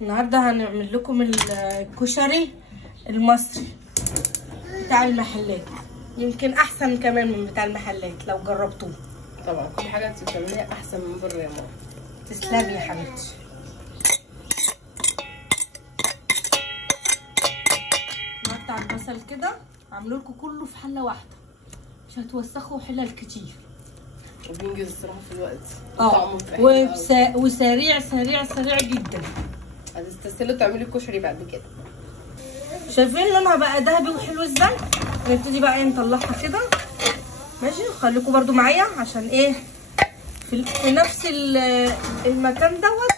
النهارده هنعمل لكم الكشري المصري بتاع المحلات، يمكن احسن كمان من بتاع المحلات لو جربتوه. طبعا كل حاجه انت بتعمليها احسن من بره يا ماما. تسلمي يا حبيبتي. نقطع البصل كده، عامله لكم كله في حله واحده مش هتوسخوا حلل كتير، وبينجز الصراحه في الوقت. وسريع سريع سريع جدا. هتستسهلوا تعملي الكشري بعد كده. شايفين لونها بقى ذهبي وحلو ازاي؟ هنبتدي بقى نطلعها كده. ماشي، خليكم برضو معايا عشان ايه في نفس المكان دوت.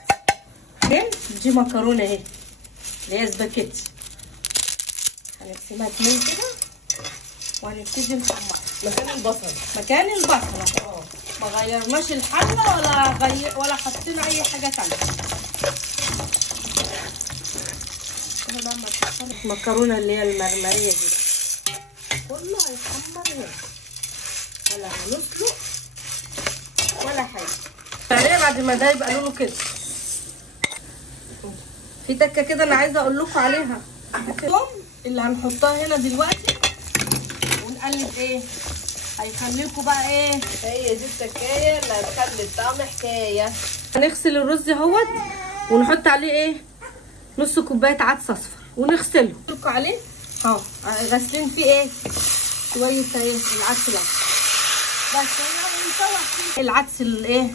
فين دي مكرونه اهي اللي هي سباكيتي، هنقسمها 2 كده وهنبتدي نحمرها مكان البصل ما غيرناش الحله ولا حطينا اي حاجه تانيه. المكرونه اللي هي المرمريه دي كله هيتحمر هنا، ولا هنسلق ولا حاجه. بعد ما ده يبقى لونه كده. في تكه كده انا عايزه اقول لكم عليها، اللي هنحطها هنا دلوقتي ونقلب ايه هيخلي لكم بقى ايه. هي دي التكايه اللي هتخلي الطعم حكايه. هنغسل الرز اهوت ونحط عليه ايه نص كوبايه عدس اصفر ونغسله لكم عليه اهو. غاسلين فيه ايه شويه ايه العدس الاصفر بس ونسوح فيه العدس الايه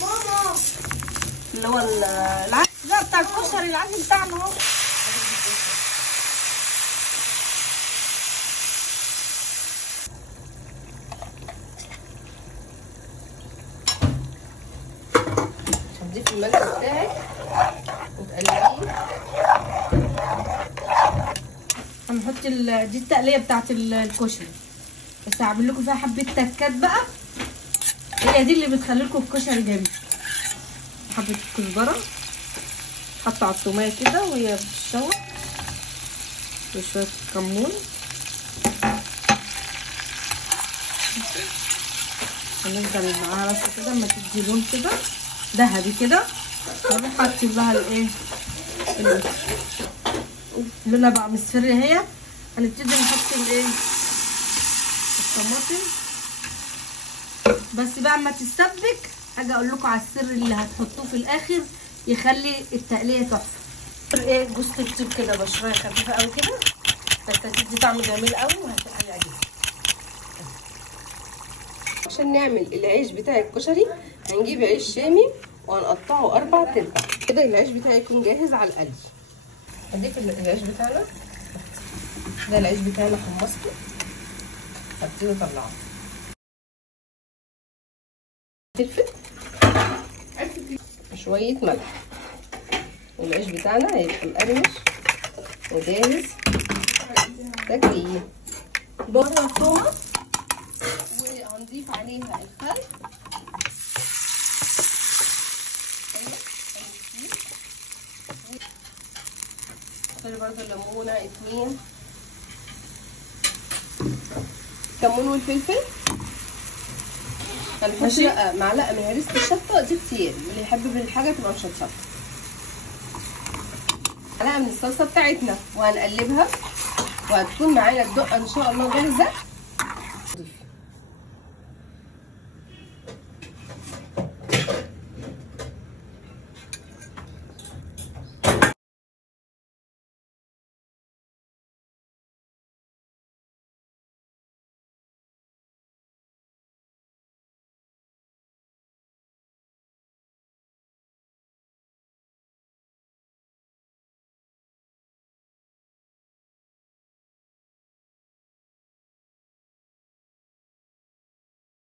ماما اللي هو العدس ده بتاع الكشري، العدس بتاعنا اهو. هتضيفي الملح بتاعك وتقلبيه. هنحط دي التقليه بتاعت الكشري، بس هعمل لكم فيها حبه تكات بقى، هي دي اللي بتخلي لكم الكشري جميل. حبه كزبره حط على الطوميه كده وهي بتتشوح، وشويه كمون. هنفضل معاها بس كده اما تدي لون كده ذهبي كده، نروح حاطين لها الايه لونها بقى مصفر اهي. هنبتدي نحط الايه الطماطم بس بقى اما تتسبك. حاجه اقول لكم على السر اللي هتحطوه في الاخر يخلي التقليه تحفه. ايه جوز الطيب كده بشرايه خفيفه قوي كده، بس هتدي طعم جميل قوي وهتعجبك. عشان نعمل العيش بتاع الكشري هنجيب عيش شامي وهنقطعه 4 تربع كده. العيش بتاعي يكون جاهز على القلي. هضيف العيش بتاعنا ده. العيش بتاعنا حمصته، هبتدي اطلعه. فلفل شويه ملح، والعيش بتاعنا هيبقى مقرمش وجاهز تاكليه. بره التومه وهنضيف عليها الخل. برضو الليمونه 2 كمون والفلفل. هنحط بقى معلقه من هريسه الشطه دي اختياري، اللي يحب الحاجه تبقى مشطشطه. معلقه من الصلصه بتاعتنا وهنقلبها، وهتكون معانا الدقه ان شاء الله جاهزه.